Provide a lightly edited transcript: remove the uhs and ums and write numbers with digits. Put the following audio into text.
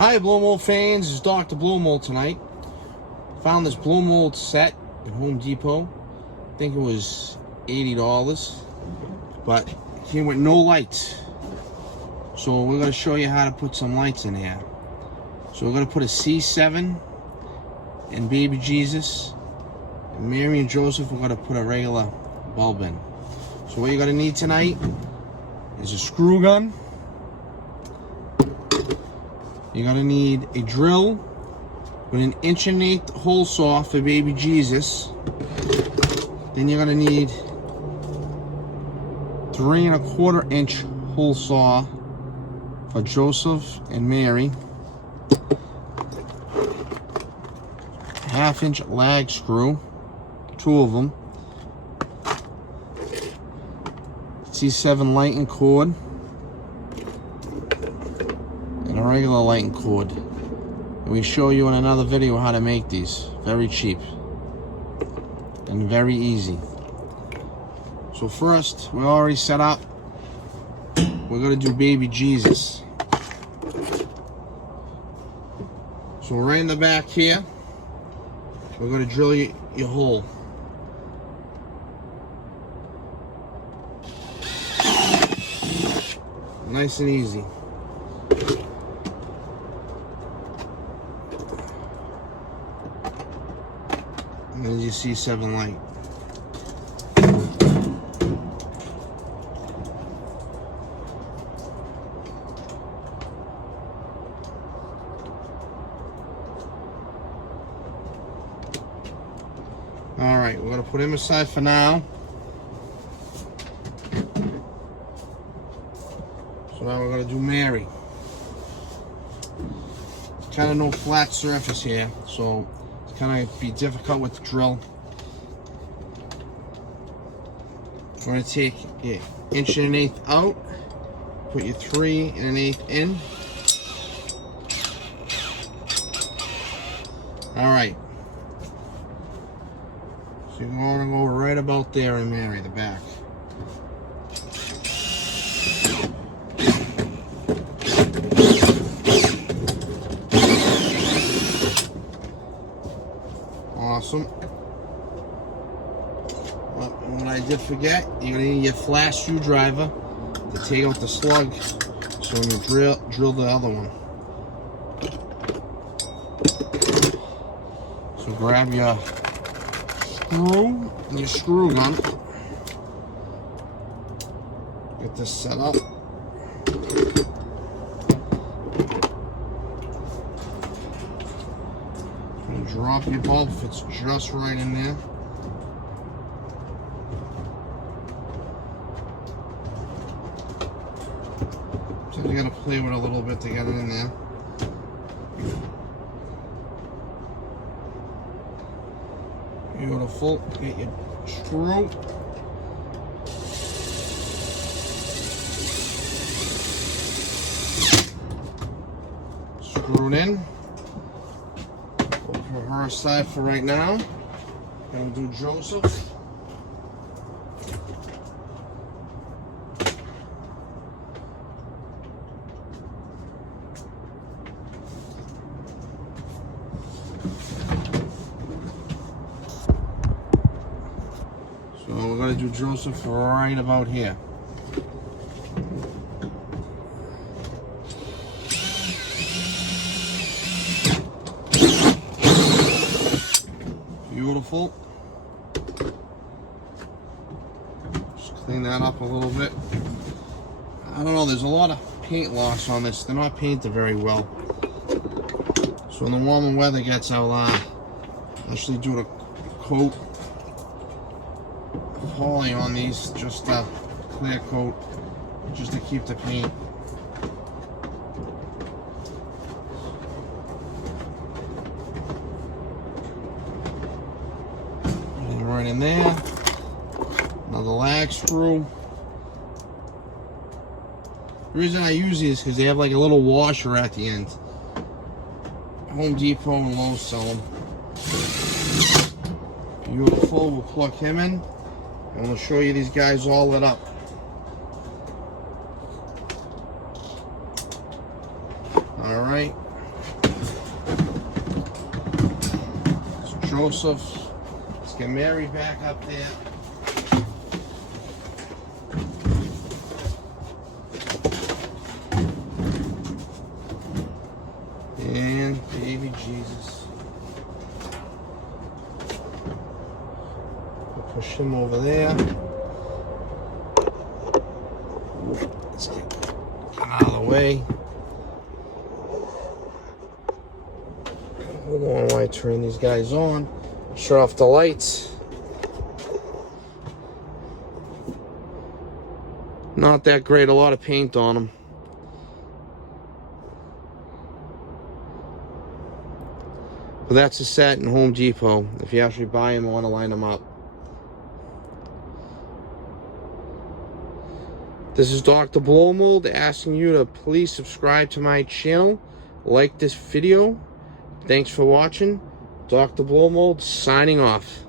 Hi, Blow Mold fans. It's Dr. Blow Mold tonight. Found this Blow Mold set at Home Depot. I think it was $80, but came with no lights. So we're going to show you how to put some lights in here. So we're going to put a C7 in Baby Jesus, and Mary and Joseph, we're going to put a regular bulb in. So what you're going to need tonight is a screw gun. You're going to need a drill with an 1.8" hole saw for Baby Jesus. Then you're going to need 3¼ inch hole saw for Joseph and Mary. 1/2 inch lag screw, 2 of them. C7 lighting cord. And a regular lighting cord. And we show you in another video how to make these. Very cheap. And very easy. So first, we're already set up. We're going to do Baby Jesus. So right in the back here, we're going to drill your hole. Nice and easy. And then you see 7 light. Alright, we're going to put him aside for now. So now we're going to do Mary. Kind of no flat surface here, so it's kind of be difficult with the drill. We're going to take your 1.8" out, put your 3⅛" in. Alright. So you're going to go right about there and Mary, the back. Awesome. Well, what I did forget, you're going to need your flash screwdriver to take out the slug, so when you drill the other one. So grab your screw and your screw gun. Get this set up. Drop your bulb fits just right in there. So you gotta play with it a little bit to get it in there. Beautiful. Get your screw. Screw it in. For her aside for right now. Gonna do Joseph. So we're gonna do Joseph right about here. Beautiful. Just clean that up a little bit. I don't know, there's a lot of paint loss on this. They're not painted very well. So when the warmer weather gets, I'll actually do a coat of poly on these, just a clear coat, just to keep the paint. Right in there. Another lag screw. The reason I use these is because they have like a little washer at the end. Home Depot and Lowe's sell them. Beautiful. We'll plug him in and we'll show you these guys all lit up. Alright. Joseph. Let's get Mary back up there. And baby Jesus. We'll push him over there. Let's get out of the way. Hold on while I turn these guys on. Shut off the lights. Not that great, a lot of paint on them. But that's a set in Home Depot. If you actually buy them, I want to line them up. This is Dr. Blow Mold asking you to please subscribe to my channel. Like this video. Thanks for watching. Dr. Blow Mold signing off.